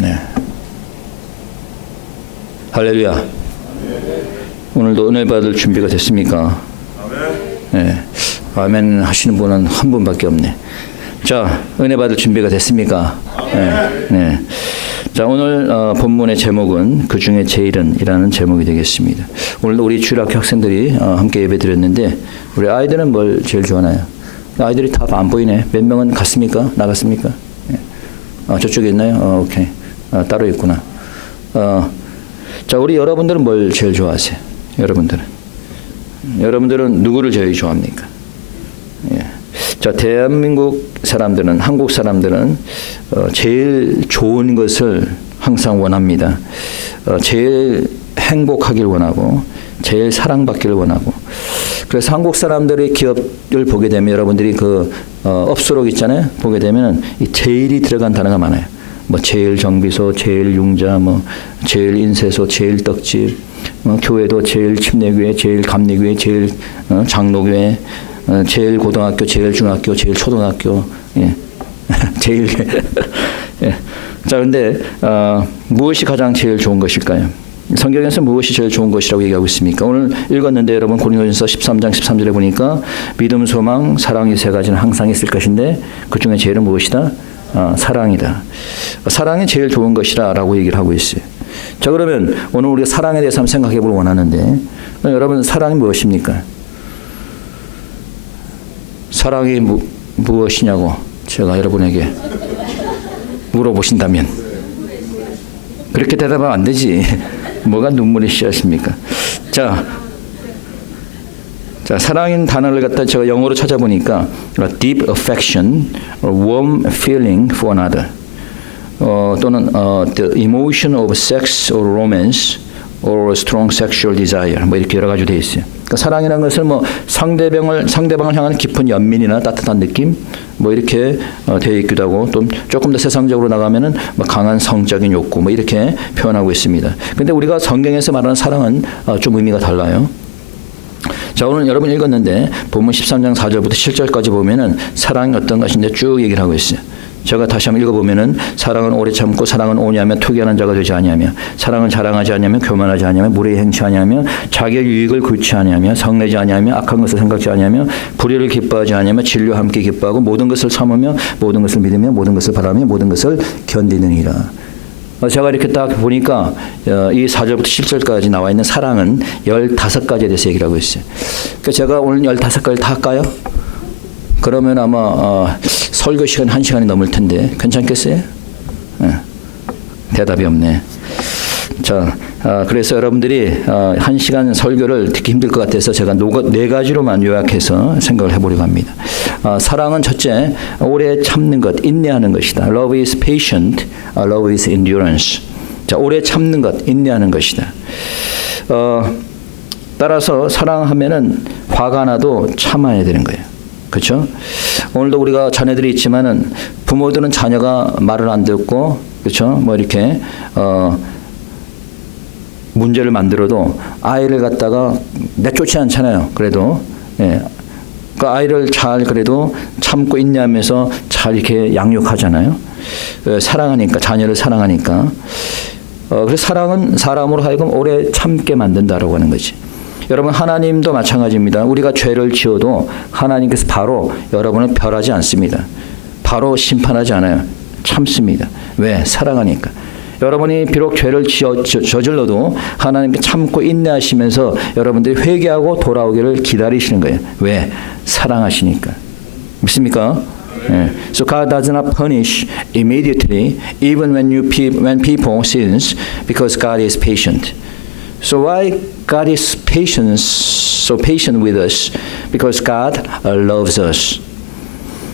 네. 할렐루야. 오늘도 은혜 받을 준비가 됐습니까? 네. 아멘 하시는 분은 한 분밖에 없네. 자, 은혜 받을 준비가 됐습니까? 네. 네. 자, 오늘 어, 본문의 제목은 그 중에 제일은이라는 제목이 되겠습니다. 오늘도 우리 주일학교 학생들이 어, 함께 예배 드렸는데 우리 아이들은 뭘 제일 좋아하나요? 아이들이 다 안 보이네. 몇 명은 갔습니까? 나갔습니까? 예. 어, 저쪽에 있나요? 어, 오케이. 어, 따로 있구나. 어, 자, 우리 여러분들은 뭘 제일 좋아하세요? 여러분들은. 여러분들은 누구를 제일 좋아합니까? 예. 자, 대한민국 사람들은, 한국 사람들은 어, 제일 좋은 것을 항상 원합니다. 어, 제일 행복하길 원하고, 제일 사랑받기를 원하고. 그래서 한국 사람들의 기업을 보게 되면 여러분들이 그 어, 업소록 있잖아요. 보게 되면 이 제일이 들어간 단어가 많아요. 뭐 제일 정비소, 제일 융자, 뭐 제일 인쇄소, 제일 떡집, 뭐 교회도 제일 침례교회, 제일 감리교회, 제일 어, 장로교회, 어, 제일 고등학교, 제일 중학교, 제일 초등학교, 예. 제일 예. 자, 근데 어, 무엇이 가장 제일 좋은 것일까요? 성경에서 무엇이 제일 좋은 것이라고 얘기하고 있습니까? 오늘 읽었는데 여러분 고린도전서 13장 13절에 보니까 믿음, 소망, 사랑 이 세 가지는 항상 있을 것인데 그 중에 제일은 무엇이다? 어, 사랑이다. 사랑이 제일 좋은 것이다 라고 얘기를 하고 있어요. 자 그러면 오늘 우리가 사랑에 대해서 한번 생각해 보길 원하는데 여러분 사랑이 무엇입니까? 사랑이 무, 무엇이냐고 제가 여러분에게 물어보신다면 그렇게 대답하면 안 되지. 뭐가 눈물이 씨앗입니까? 자, 자 사랑인 단어를 갖다 제가 영어로 찾아보니까 deep affection or warm feeling for another 어, 또는 어, the emotion of sex or romance or strong sexual desire 뭐 이렇게 여러 가지 돼 있어요. 그러니까 사랑이라는 것을 뭐 상대방을 상대방을 향하는 깊은 연민이나 따뜻한 느낌 뭐 이렇게 어, 되어 있기도 하고 또 조금 더 세상적으로 나가면은 뭐 강한 성적인 욕구 뭐 이렇게 표현하고 있습니다. 근데 우리가 성경에서 말하는 사랑은 어, 좀 의미가 달라요. 자, 오늘 여러분 읽었는데 본문 13장 4절부터 7절까지 보면은 사랑이 어떤 것인지 쭉 얘기를 하고 있어요. 제가 다시 한번 읽어보면은 사랑은 오래 참고 사랑은 오냐며 투기하는 자가 되지 아니하며 사랑은 자랑하지 아니하며 교만하지 아니하며 무례히 행치 아니하며 자기의 유익을 구치 아니하며 성내지 아니하며 악한 것을 생각지 아니하며 불의를 기뻐하지 아니하며 진리와 함께 기뻐하고 모든 것을 참으며 모든 것을 믿으며 모든 것을 바라며 모든 것을 견디느니라. 어, 제가 이렇게 딱 보니까 어, 이 4절부터 7절까지 나와 있는 사랑은 15가지에 대해서 얘기를 하고 있어요. 그러니까 제가 오늘 15가지 다 할까요? 그러면 아마 어, 설교 시간 1시간이 넘을 텐데 괜찮겠어요? 네. 대답이 없네. 자, 아, 그래서 여러분들이 아, 한 시간 설교를 듣기 힘들 것 같아서 제가 네 가지로만 요약해서 생각을 해보려고 합니다. 아, 사랑은 첫째, 오래 참는 것, 인내하는 것이다. Love is patient, love is endurance. 자, 오래 참는 것, 인내하는 것이다. 어, 따라서 사랑하면은 화가 나도 참아야 되는 거예요. 그렇죠? 오늘도 우리가 자녀들이 있지만은 부모들은 자녀가 말을 안 듣고 그렇죠? 뭐 이렇게 어 문제를 만들어도 아이를 갖다가 내쫓지 않잖아요. 그래도 예. 그 아이를 잘 그래도 참고 인내하면서 잘 이렇게 양육하잖아요. 예, 사랑하니까 자녀를 사랑하니까. 어, 그래서 사랑은 사람으로 하여금 오래 참게 만든다라고 하는 거지. 여러분 하나님도 마찬가지입니다. 우리가 죄를 지어도 하나님께서 바로 여러분을 별하지 않습니다. 바로 심판하지 않아요. 참습니다. 왜? 사랑하니까. 여러분이 비록 죄를 지어, 저질러도 하나님께 참고 인내하시면서 여러분들이 회개하고 돌아오기를 기다리시는 거예요. 왜? 사랑하시니까. 믿습니까? 예. So God does not punish immediately, even when you pe- when people sins, because God is patient. So why God is patient, so patient with us? Because God loves us.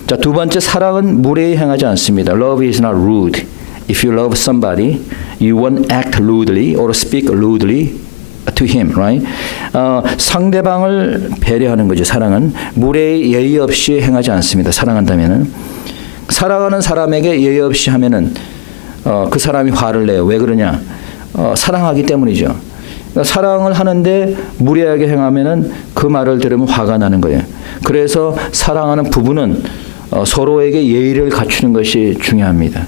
자, 두 번째 사랑은 무례히 행하지 않습니다. Love is not rude. If you love somebody, you won't act rudely or speak rudely to him, right? 어, 상대방을 배려하는 거죠. 사랑은 무례히 예의 없이 행하지 않습니다. 사랑한다면은 사랑하는 사람에게 예의 없이 하면은 어, 그 사람이 화를 내요. 왜 그러냐? 어, 사랑하기 때문이죠. 그러니까 사랑을 하는데 무례하게 행하면은 그 말을 들으면 화가 나는 거예요. 그래서 사랑하는 부부는 어, 서로에게 예의를 갖추는 것이 중요합니다.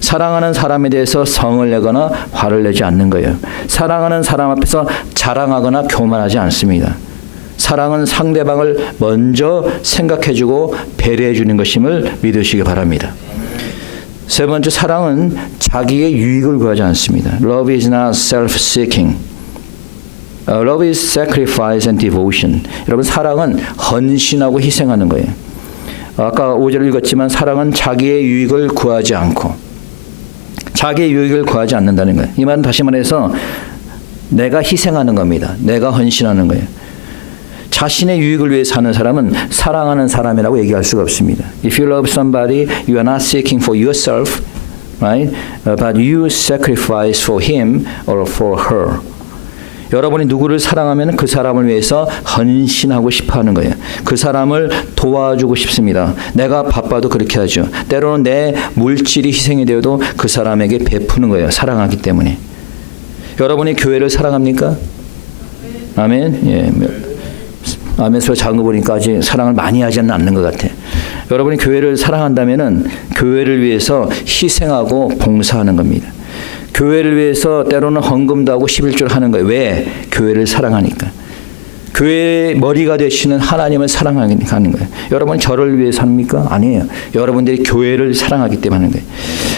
사랑하는 사람에 대해서 성을 내거나 화를 내지 않는 거예요. 사랑하는 사람 앞에서 자랑하거나 교만하지 않습니다. 사랑은 상대방을 먼저 생각해주고 배려해주는 것임을 믿으시기 바랍니다. 세 번째 사랑은 자기의 유익을 구하지 않습니다. Love is not self-seeking. Uh, love is sacrifice and devotion. 여러분 사랑은 헌신하고 희생하는 거예요. 아까 5절 읽었지만 사랑은 자기의 유익을 구하지 않고 자기의 유익을 구하지 않는다는 거예요. 이 말은 다시 말해서 내가 희생하는 겁니다. 내가 헌신하는 거예요. 자신의 유익을 위해 사는 사람은 사랑하는 사람이라고 얘기할 수가 없습니다. If you love somebody, you are not seeking for yourself, right? But you sacrifice for him or for her. 여러분이 누구를 사랑하면 그 사람을 위해서 헌신하고 싶어 하는 거예요. 그 사람을 도와주고 싶습니다. 내가 바빠도 그렇게 하죠. 때로는 내 물질이 희생이 되어도 그 사람에게 베푸는 거예요. 사랑하기 때문에. 여러분이 교회를 사랑합니까? 아멘. 예. 아멘 소리 작은 거 보니까 아직 사랑을 많이 하지는 않는 것 같아. 여러분이 교회를 사랑한다면은 교회를 위해서 희생하고 봉사하는 겁니다. 교회를 위해서 때로는 헌금도 하고 11절 하는 거예요. 왜? 교회를 사랑하니까. 교회의 머리가 되시는 하나님을 사랑하는 거예요. 여러분 저를 위해 삽니까? 아니에요. 여러분들이 교회를 사랑하기 때문에 하는 거예요.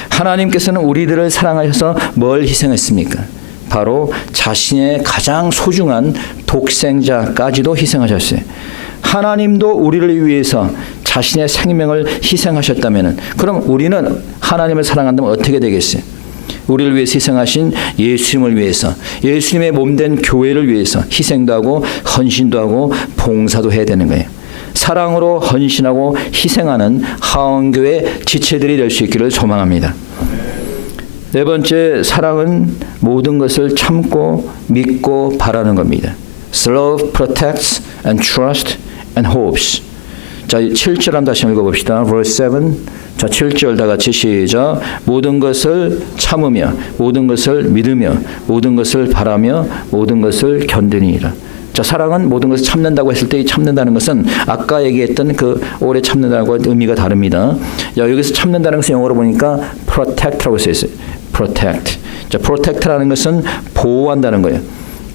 하나님께서는 우리들을 사랑하셔서 뭘 희생했습니까? 바로 자신의 가장 소중한 독생자까지도 희생하셨어요. 하나님도 우리를 위해서 자신의 생명을 희생하셨다면 그럼 우리는 하나님을 사랑한다면 어떻게 되겠어요? 우리를 위해서 희생하신 예수님을 위해서 예수님의 몸된 교회를 위해서 희생도 하고 헌신도 하고 봉사도 해야 되는 거예요. 사랑으로 헌신하고 희생하는 하원교회 지체들이 될 수 있기를 소망합니다. 네 번째 사랑은 모든 것을 참고 믿고 바라는 겁니다. Love protects and trust and hopes. 자, 7절 한 다시 읽어 봅시다. Verse 7. 자, 7절 다 같이 시작. 모든 것을 참으며 모든 것을 믿으며 모든 것을 바라며 모든 것을 견디니라. 자, 사랑은 모든 것을 참는다고 했을 때이 참는다는 것은 아까 얘기했던 그 오래 참는다고 의미가 다릅니다. 야, 여기서 참는다는 것은 영어로 보니까 protect라고 써 있어요. protect. 자, protect라는 것은 보호한다는 거예요.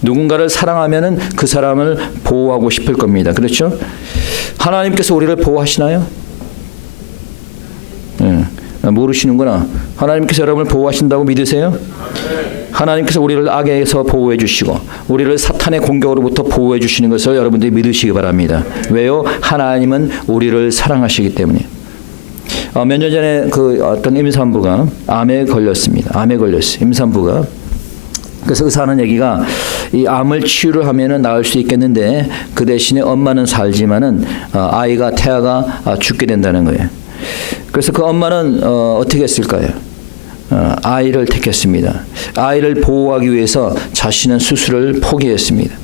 누군가를 사랑하면은 그 사람을 보호하고 싶을 겁니다. 그렇죠? 하나님께서 우리를 보호하시나요? 예, 모르시는구나. 하나님께서 여러분을 보호하신다고 믿으세요? 하나님께서 우리를 악에서 보호해 주시고 우리를 사탄의 공격으로부터 보호해 주시는 것을 여러분들이 믿으시기 바랍니다. 왜요? 하나님은 우리를 사랑하시기 때문에. 어, 몇년 전에 그 어떤 임산부가 암에 걸렸습니다. 암에 걸렸어요. 임산부가. 그래서 의사하는 얘기가 이 암을 치유를 하면은 나을 수 있겠는데 그 대신에 엄마는 살지만은 어, 아이가 태아가 어, 죽게 된다는 거예요. 그래서 그 엄마는 어, 어떻게 했을까요? 어, 아이를 택했습니다. 아이를 보호하기 위해서 자신은 수술을 포기했습니다.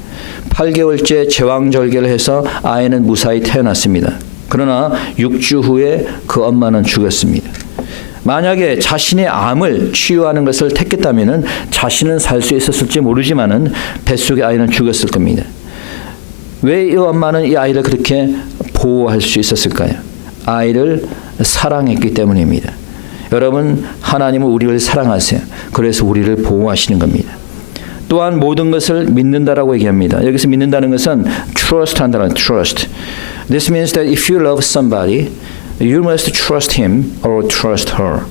8개월째 제왕절개를 해서 아이는 무사히 태어났습니다. 그러나 6주 후에 그 엄마는 죽었습니다. 만약에 자신의 암을 치유하는 것을 택했다면 자신은 살 수 있었을지 모르지만은 뱃속의 아이는 죽었을 겁니다. 왜 이 엄마는 이 아이를 그렇게 보호할 수 있었을까요? 아이를 사랑했기 때문입니다. 여러분 하나님은 우리를 사랑하세요. 그래서 우리를 보호하시는 겁니다. 또한 모든 것을 믿는다라고 얘기합니다. 여기서 믿는다는 것은 trust 한다는 trust. This means that if you love somebody, you must trust him or trust her.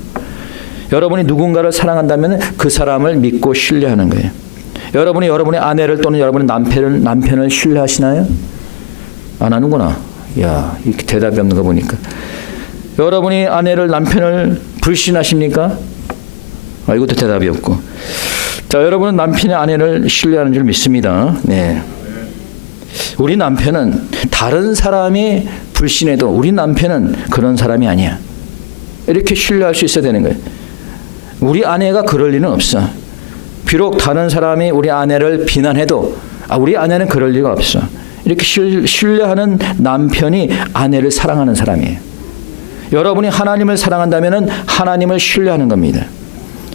여러분이 누군가를 사랑한다면 그 사람을 믿고 신뢰하는 거예요. 여러분이 여러분의 아내를 또는 여러분의 남편을 남편을 신뢰하시나요? 안 하는구나. 야, 이렇게 대답이 없는 거 보니까. 여러분이 아내를 남편을 불신하십니까? 아, 이것도 대답이 없고. 자, 여러분은 남편의 아내를 신뢰하는 줄 믿습니다. 네. 우리 남편은 다른 사람이 불신해도 우리 남편은 그런 사람이 아니야. 이렇게 신뢰할 수 있어야 되는 거예요. 우리 아내가 그럴 리는 없어. 비록 다른 사람이 우리 아내를 비난해도 아, 우리 아내는 그럴 리가 없어. 이렇게 신뢰하는 남편이 아내를 사랑하는 사람이에요. 여러분이 하나님을 사랑한다면 하나님을 신뢰하는 겁니다.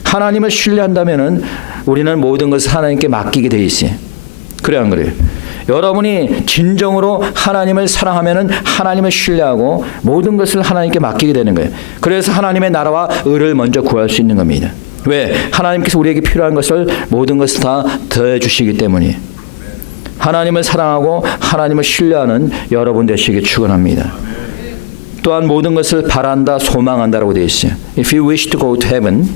하나님을 신뢰한다면 우리는 모든 것을 하나님께 맡기게 돼 있어요. 그래 안 그래요? 여러분이 진정으로 하나님을 사랑하면은 하나님을 신뢰하고 모든 것을 하나님께 맡기게 되는 거예요. 그래서 하나님의 나라와 의를 먼저 구할 수 있는 겁니다. 왜? 하나님께서 우리에게 필요한 것을 모든 것을 다 더해 주시기 때문이에요. 하나님을 사랑하고 하나님을 신뢰하는 여러분 되시길 축원합니다. 또한 모든 것을 바란다, 소망한다라고 되어 있어요. If you wish to go to heaven,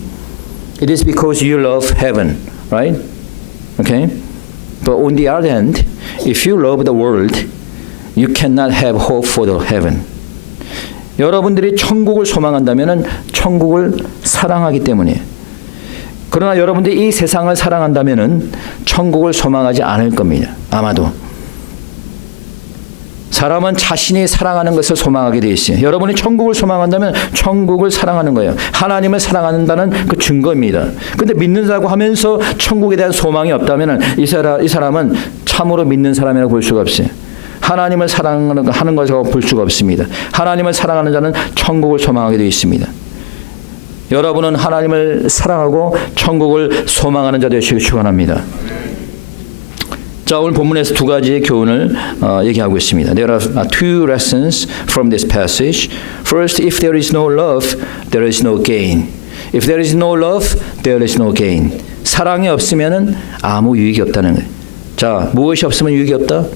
it is because you love heaven, right? Okay? But on the other hand, if you love the world, you cannot have hope for the heaven. 여러분들이 천국을 소망한다면 천국을 사랑하기 때문이에요. 그러나 여러분들이 이 세상을 사랑한다면 천국을 소망하지 않을 겁니다. 아마도. 사람은 자신이 사랑하는 것을 소망하게 돼 있어요. 여러분이 천국을 소망한다면 천국을 사랑하는 거예요. 하나님을 사랑한다는 그 증거입니다. 근데 믿는다고 하면서 천국에 대한 소망이 없다면 이 사람 이 사람은 참으로 믿는 사람이라고 볼 수가 없어요. 하나님을 사랑하는 하는 것이라고 볼 수가 없습니다. 하나님을 사랑하는 자는 천국을 소망하게 되어 있습니다. 여러분은 하나님을 사랑하고 천국을 소망하는 자 되시길 축원합니다. 자 오늘 본문에서 두 가지의 교훈을 어, 얘기하고 있습니다. There are two lessons from this passage. First, if there is no love, there is no gain. If there is no love, there is no gain. 사랑이 없으면은 아무 유익이 없다는 거예요. 자 무엇이 없으면 유익이 없다?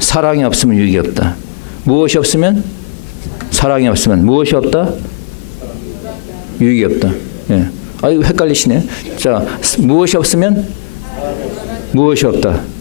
사랑이 없으면 유익이 없다. 무엇이 없으면 사랑이 없으면 무엇이 없다? 유익이 없다. 예. 아 이거 헷갈리시네. 자 무엇이 없으면 무엇이 없다.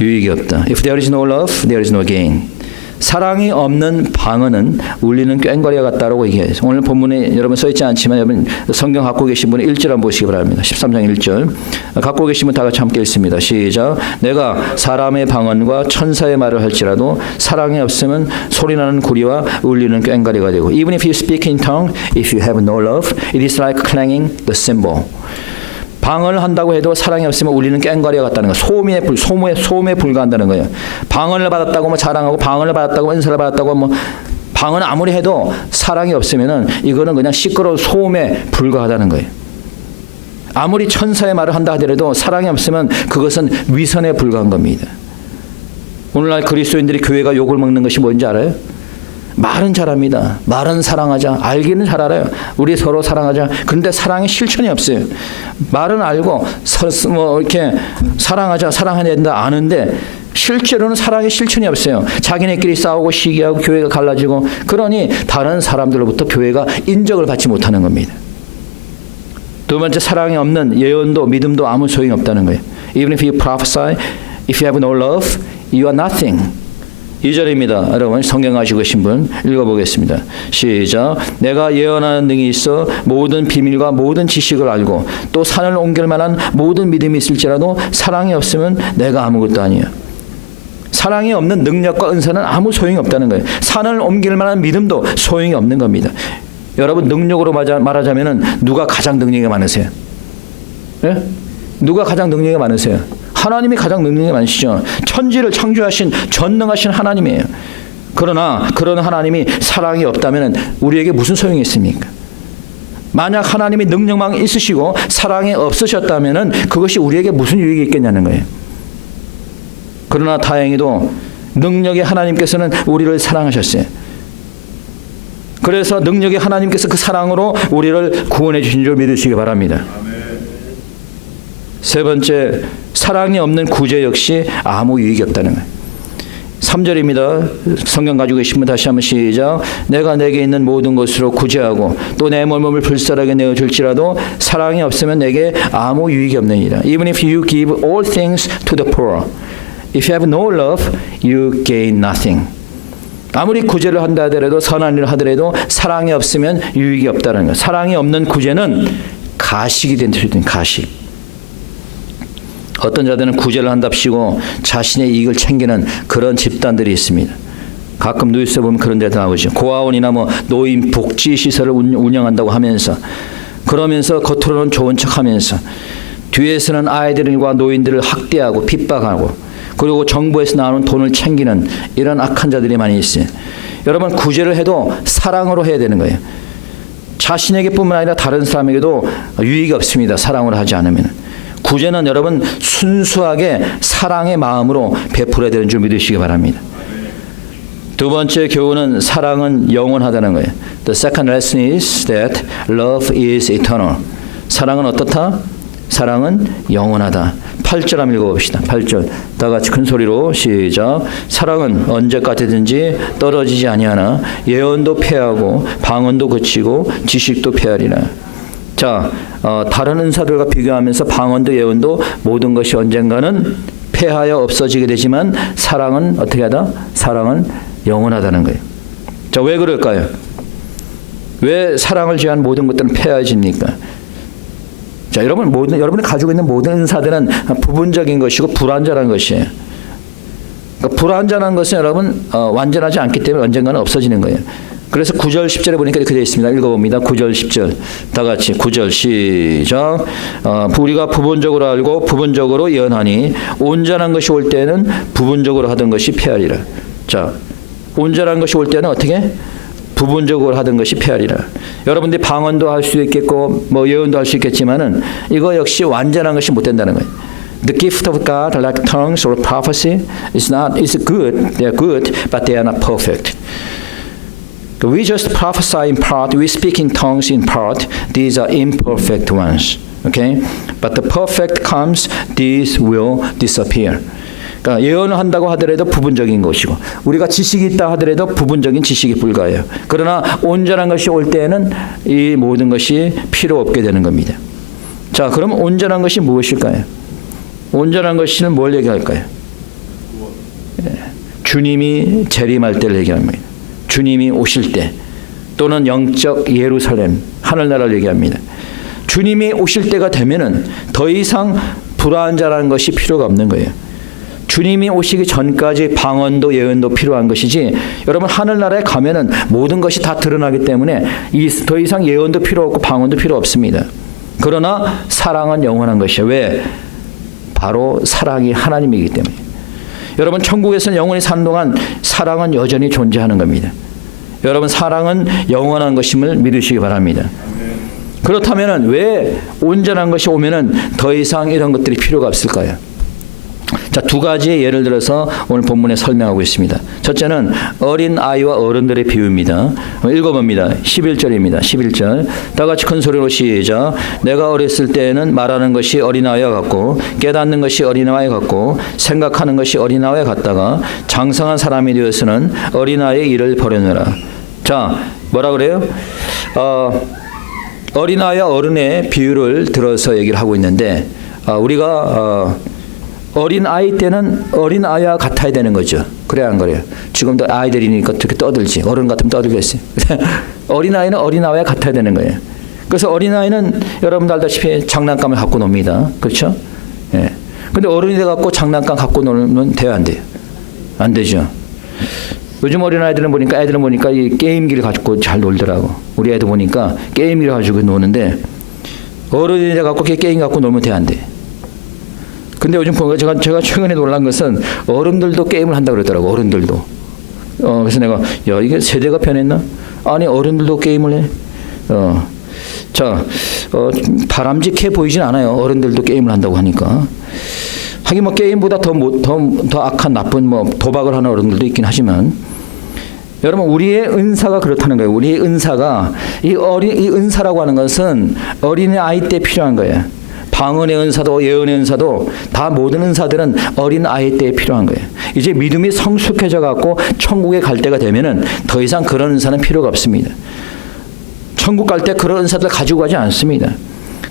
유익이 없다. If there is no love, there is no gain. 사랑이 없는 방언은 울리는 꽹과리와 같다라고 얘기해요. 오늘 본문에 여러분 써 있지 않지만 여러분 성경 갖고 계신 분은 1절 한번 보시기 바랍니다. 13장 1절. 갖고 계신 분 다 같이 함께 읽습니다. 시작. 내가 사람의 방언과 천사의 말을 할지라도 사랑이 없으면 소리나는 구리와 울리는 꽹과리가 되고 Even if you speak in tongue, if you have no love, it is like clanging the cymbal. 방언을 한다고 해도 사랑이 없으면 우리는 깽가리와 같다는 거. 소음에 불, 소음에 소음에 불과한다는 거예요. 방언을 받았다고 뭐 자랑하고 방언을 받았다고 은사를 받았다고 뭐 방언 아무리 해도 사랑이 없으면은 이거는 그냥 시끄러운 소음에 불과하다는 거예요. 아무리 천사의 말을 한다 하더라도 사랑이 없으면 그것은 위선에 불과한 겁니다. 오늘날 그리스도인들이 교회가 욕을 먹는 것이 뭔지 알아요? 말은 잘합니다. 말은 사랑하자. 알기는 잘 알아요. 우리 서로 사랑하자. 그런데 사랑의 실천이 없어요. 말은 알고 서, 뭐 이렇게 사랑하자, 사랑해야 된다 아는데 실제로는 사랑의 실천이 없어요. 자기네끼리 싸우고 시기하고 교회가 갈라지고 그러니 다른 사람들로부터 교회가 인정을 받지 못하는 겁니다. 두 번째 사랑이 없는 예언도 믿음도 아무 소용이 없다는 거예요. Even if you prophesy, if you have no love, you are nothing. 2절입니다. 여러분 성경 가지고 계신 분 읽어보겠습니다. 시작. 내가 예언하는 능이 있어 모든 비밀과 모든 지식을 알고 또 산을 옮길 만한 모든 믿음이 있을지라도 사랑이 없으면 내가 아무것도 아니야. 사랑이 없는 능력과 은사는 아무 소용이 없다는 거예요. 산을 옮길 만한 믿음도 소용이 없는 겁니다. 여러분 능력으로 말하자면은 누가 가장 능력이 많으세요? 예? 누가 가장 능력이 많으세요? 하나님이 가장 능력이 많으시죠. 천지를 창조하신 전능하신 하나님이에요. 그러나 그런 하나님이 사랑이 없다면 우리에게 무슨 소용이 있습니까? 만약 하나님이 능력만 있으시고 사랑이 없으셨다면 그것이 우리에게 무슨 유익이 있겠냐는 거예요. 그러나 다행히도 능력의 하나님께서는 우리를 사랑하셨어요. 그래서 능력의 하나님께서 그 사랑으로 우리를 구원해 주신 줄 믿으시기 바랍니다. 세 번째, 사랑이 없는 구제 역시 아무 유익이 없다는 거예요. 3절입니다. 성경 가지고 계신 분 다시 한번 시작. 내가 내게 있는 모든 것으로 구제하고 또 내 몸을 불살하게 내어 줄지라도 사랑이 없으면 내게 아무 유익이 없느니라. Even if you give all things to the poor, if you have no love, you gain nothing. 아무리 구제를 한다 하더라도 선한 일을 하더라도 사랑이 없으면 유익이 없다는 거. 사랑이 없는 구제는 가식이 된 뜻이든 가식. 어떤 자들은 구제를 한답시고 자신의 이익을 챙기는 그런 집단들이 있습니다. 가끔 뉴스에 보면 그런 데도 나오죠. 고아원이나 뭐 노인 복지 시설을 운영한다고 하면서 그러면서 겉으로는 좋은 척하면서 뒤에서는 아이들과 노인들을 학대하고 핍박하고 그리고 정부에서 나오는 돈을 챙기는 이런 악한 자들이 많이 있어요. 여러분 구제를 해도 사랑으로 해야 되는 거예요. 자신에게뿐만 아니라 다른 사람에게도 유익이 없습니다. 사랑으로 하지 않으면. 구제는 여러분 순수하게 사랑의 마음으로 베풀어야 되는 줄 믿으시기 바랍니다. 두 번째 교훈은 사랑은 영원하다는 거예요. The second lesson is that love is eternal. 사랑은 어떻다? 사랑은 영원하다. 8절 한번 읽어봅시다. 8절. 다 같이 큰 소리로 시작. 사랑은 언제까지든지 떨어지지 아니하나 예언도 패하고 방언도 그치고 지식도 패하리라. 자, 어, 다른 은사들과 비교하면서 방언도 예언도 모든 것이 언젠가는 패하여 없어지게 되지만 사랑은 어떻게 하다? 사랑은 영원하다는 거예요. 자, 왜 그럴까요? 왜 사랑을 제한 모든 것들은 패해집니까? 자, 여러분 모든 여러분이 가지고 있는 모든 은사들은 부분적인 것이고 불완전한 것이에요. 그러니까 불완전한 것은 여러분 어, 완전하지 않기 때문에 언젠가는 없어지는 거예요. 그래서 9절 10절에 보니까 이렇게 되어 있습니다. 읽어봅니다. 9절 10절 다 같이 9절 시작. 어, 우리가 부분적으로 알고 부분적으로 예언하니 온전한 것이 올 때는 부분적으로 하던 것이 패하리라. 자, 온전한 것이 올 때는 어떻게? 부분적으로 하던 것이 패하리라. 여러분들이 방언도 할 수 있겠고 뭐 예언도 할 수 있겠지만은 이거 역시 완전한 것이 못 된다는 거예요. The gift of God, like tongues or prophecy, is not is good. They are good, but they are not perfect. We just prophesy in part. We speak in tongues in part. These are imperfect ones. Okay, but the perfect comes. These will disappear. 그러니까 예언을 한다고 하더라도 부분적인 것이고 우리가 지식이 있다 하더라도 부분적인 지식이 불가해요. 그러나 온전한 것이 올 때에는 이 모든 것이 필요 없게 되는 겁니다. 자, 그럼 온전한 것이 무엇일까요? 온전한 것은 뭘 얘기할까요? 예, 주님이 재림할 때를 얘기합니다. 주님이 오실 때 또는 영적 예루살렘 하늘나라를 얘기합니다. 주님이 오실 때가 되면은 더 이상 불안자라는 것이 필요가 없는 거예요. 주님이 오시기 전까지 방언도 예언도 필요한 것이지 여러분 하늘나라에 가면은 모든 것이 다 드러나기 때문에 더 이상 예언도 필요 없고 방언도 필요 없습니다. 그러나 사랑은 영원한 것이에요. 왜? 바로 사랑이 하나님이기 때문에. 여러분 천국에서는 영원히 사는 동안 사랑은 여전히 존재하는 겁니다. 여러분 사랑은 영원한 것임을 믿으시기 바랍니다. 그렇다면 왜 온전한 것이 오면은 더 이상 이런 것들이 필요가 없을까요? 자, 두 가지의 예를 들어서 오늘 본문에 설명하고 있습니다. 첫째는 어린 아이와 어른들의 비유입니다. 읽어봅니다. 11절입니다. 11절. 다 같이 큰 소리로 시작. 내가 어렸을 때에는 말하는 것이 어린아이와 같고 깨닫는 것이 어린아이 같고 생각하는 것이 어린아이 같다가 장성한 사람이 되어서는 어린아이의 일을 버려느라. 자, 뭐라 그래요? 어, 어린아이와 어른의 비유를 들어서 얘기를 하고 있는데 어, 우리가 어, 어린 아이 때는 어린 아이와 같아야 되는 거죠. 그래야 안 그래요. 지금도 아이들이니까 어떻게 떠들지. 어른 같으면 떠들겠어요. 어린 아이는 어린 아이와 같아야 되는 거예요. 그래서 어린 아이는 여러분도 알다시피 장난감을 갖고 놉니다. 그렇죠? 예. 근데 어른이 돼 갖고 장난감 갖고 놀면 돼요, 안 돼요? 안 되죠. 요즘 어린 아이들은 보니까 애들은 보니까 이 게임기를 가지고 잘 놀더라고. 우리 애들 보니까 게임기를 가지고 노는데 어른이 돼 갖고 게임 갖고 놀면 돼, 안 돼? 근데 요즘 제가, 제가 최근에 놀란 것은 어른들도 게임을 한다 그러더라고 어른들도. 어, 그래서 내가 야 이게 세대가 변했나? 아니 어른들도 게임을 해. 어, 자, 어, 바람직해 보이진 않아요. 어른들도 게임을 한다고 하니까. 하긴 뭐 게임보다 더, 더, 더 악한 나쁜 뭐 도박을 하는 어른들도 있긴 하지만 여러분 우리의 은사가 그렇다는 거예요. 우리의 은사가 이 어린 이 은사라고 하는 것은 어린이 아이 때 필요한 거예요. 방언의 은사도 예언의 은사도 다 모든 은사들은 어린 아이 때에 필요한 거예요. 이제 믿음이 성숙해져 갖고 천국에 갈 때가 되면은 더 이상 그런 은사는 필요가 없습니다. 천국 갈 때 그런 은사들 가지고 가지 않습니다.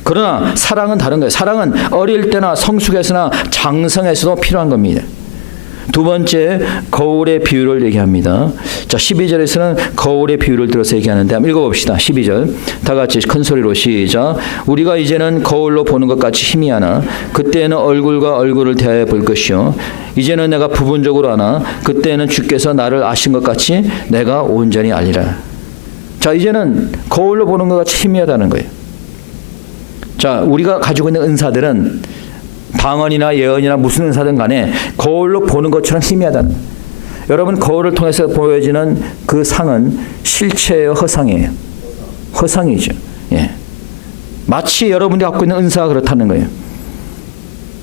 그러나 사랑은 다른 거예요. 사랑은 어릴 때나 성숙해서나 장성에서도 필요한 겁니다. 두 번째 거울의 비유를 얘기합니다. 자, 12절에서는 거울의 비유를 들어서 얘기하는데 한번 읽어 봅시다. 12절. 다 같이 큰 소리로 시작. 우리가 이제는 거울로 보는 것 같이 희미하나 그때는 얼굴과 얼굴을 대하여 볼 것이요. 이제는 내가 부분적으로 하나 그때는 주께서 나를 아신 것 같이 내가 온전히 알리라. 자, 이제는 거울로 보는 것 같이 희미하다는 거예요. 자, 우리가 가지고 있는 은사들은 방언이나 예언이나 무슨 은사든 간에 거울로 보는 것처럼 희미하다는 여러분 거울을 통해서 보여지는 그 상은 실체예요, 허상이에요. 허상이죠. 예. 마치 여러분이 갖고 있는 은사가 그렇다는 거예요.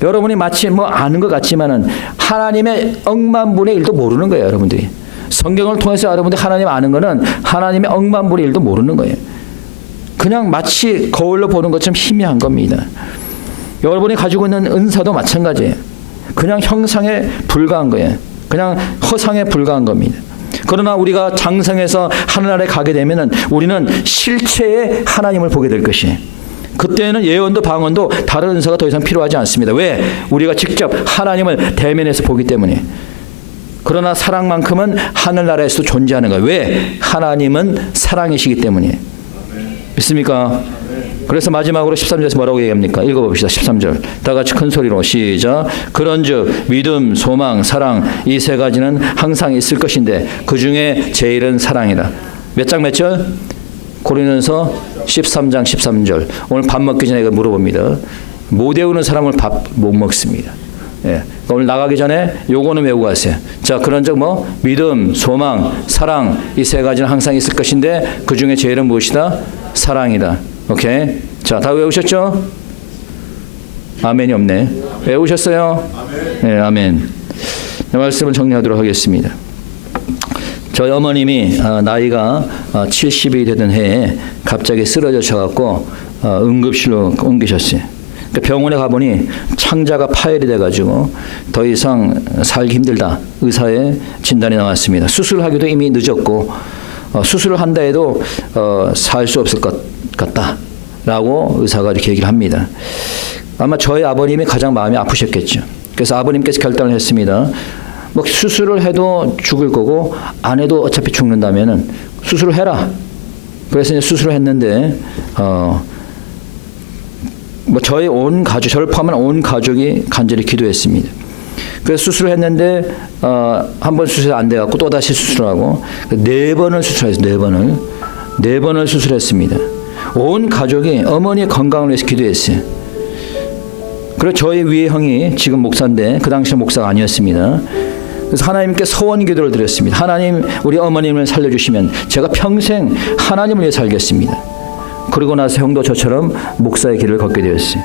여러분이 마치 뭐 아는 것 같지만은 하나님의 억만분의 일도 모르는 거예요, 여러분들이. 성경을 통해서 여러분들이 하나님 아는 거는 하나님의 억만분의 일도 모르는 거예요. 그냥 마치 거울로 보는 것처럼 희미한 겁니다. 여러분이 가지고 있는 은사도 마찬가지예요. 그냥 형상에 불과한 거예요. 그냥 허상에 불과한 겁니다. 그러나 우리가 장성해서 하늘나라에 가게 되면은 우리는 실체의 하나님을 보게 될 것이에요. 그때는 예언도 방언도 다른 은사가 더 이상 필요하지 않습니다. 왜? 우리가 직접 하나님을 대면해서 보기 때문에. 그러나 사랑만큼은 하늘나라에서도 존재하는 거예요. 왜? 하나님은 사랑이시기 때문이에요. 믿습니까? 그래서 마지막으로 13절에서 뭐라고 얘기합니까? 읽어봅시다. 13절. 다 같이 큰 소리로 시작. 그런즉 믿음, 소망, 사랑 이 세 가지는 항상 있을 것인데 그 중에 제일은 사랑이다. 몇장 몇 절? 고린도서 13장 13절. 오늘 밥 먹기 전에 이거 물어봅니다. 못 외우는 사람을 밥 못 먹습니다. 예. 오늘 나가기 전에 요거는 외우고 가세요. 자, 그런즉 뭐 믿음, 소망, 사랑 이 세 가지는 항상 있을 것인데 그 중에 제일은 무엇이다? 사랑이다. 오케이. 자, 다 외우셨죠? 아멘이 없네. 외우셨어요? 네, 아멘. 네, 말씀을 정리하도록 하겠습니다. 저희 어머님이 어, 나이가 70이 되던 해에 갑자기 쓰러져셔갖고 어, 응급실로 옮기셨어요. 그러니까 병원에 가보니 창자가 파열이 돼가지고 더 이상 살기 힘들다 의사의 진단이 나왔습니다. 수술하기도 이미 늦었고 어, 수술을 한다 해도 살 수 없을 것 같다라고 의사가 이렇게 얘기를 합니다. 아마 저희 아버님이 가장 마음이 아프셨겠죠. 그래서 아버님께서 결단을 했습니다. 뭐 수술을 해도 죽을 거고 안 해도 어차피 죽는다면은 수술을 해라. 그래서 이제 수술을 했는데 어. 뭐 저희 온 가족, 저를 포함한 온 가족이 간절히 기도했습니다. 그래서 수술을 했는데 어, 한 번 수술 안 돼갖고 또 다시 수술하고 네 번을 수술했어요. 네 번을 네 번을 수술했습니다. 온 가족이 어머니의 건강을 위해서 기도했어요. 그리고 저희 위에 형이 지금 목사인데 그 당시 목사가 아니었습니다. 그래서 하나님께 소원 기도를 드렸습니다. 하나님 우리 어머님을 살려주시면 제가 평생 하나님을 위해 살겠습니다. 그러고 나서 형도 저처럼 목사의 길을 걷게 되었어요.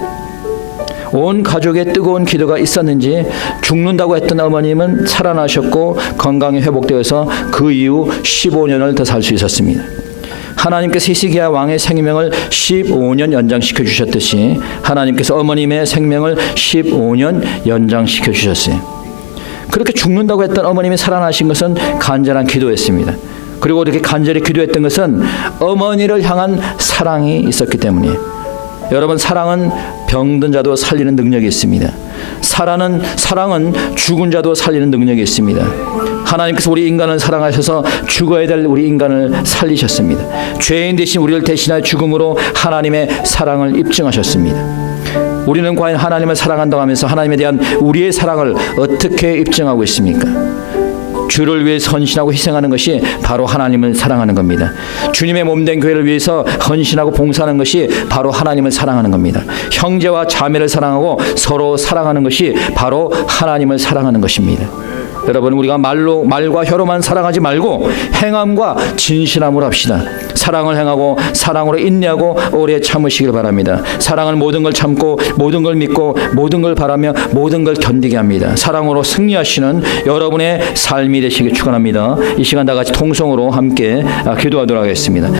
온 가족의 뜨거운 기도가 있었는지 죽는다고 했던 어머님은 살아나셨고 건강이 회복되어서 그 이후 15년을 더 살 수 있었습니다. 하나님께서 히스기야 왕의 생명을 15년 연장시켜 주셨듯이 하나님께서 어머님의 생명을 15년 연장시켜 주셨어요. 그렇게 죽는다고 했던 어머님이 살아나신 것은 간절한 기도였습니다. 그리고 이렇게 간절히 기도했던 것은 어머니를 향한 사랑이 있었기 때문이에요. 여러분 사랑은 병든 자도 살리는 능력이 있습니다. 사랑은 사랑은 죽은 자도 살리는 능력이 있습니다. 하나님께서 우리 인간을 사랑하셔서 죽어야 될 우리 인간을 살리셨습니다. 죄인 대신 우리를 대신하여 죽음으로 하나님의 사랑을 입증하셨습니다. 우리는 과연 하나님을 사랑한다고 하면서 하나님에 대한 우리의 사랑을 어떻게 입증하고 있습니까? 주를 위해 헌신하고 희생하는 것이 바로 하나님을 사랑하는 겁니다. 주님의 몸된 교회를 위해서 헌신하고 봉사하는 것이 바로 하나님을 사랑하는 겁니다. 형제와 자매를 사랑하고 서로 사랑하는 것이 바로 하나님을 사랑하는 것입니다. 여러분 우리가 말로 말과 혀로만 사랑하지 말고 행함과 진실함으로 합시다. 사랑을 행하고 사랑으로 인내하고 오래 참으시길 바랍니다. 사랑은 모든 걸 참고 모든 걸 믿고 모든 걸 바라며 모든 걸 견디게 합니다. 사랑으로 승리하시는 여러분의 삶이 되시길 축원합니다. 이 시간 다 같이 통성으로 함께 기도하도록 하겠습니다.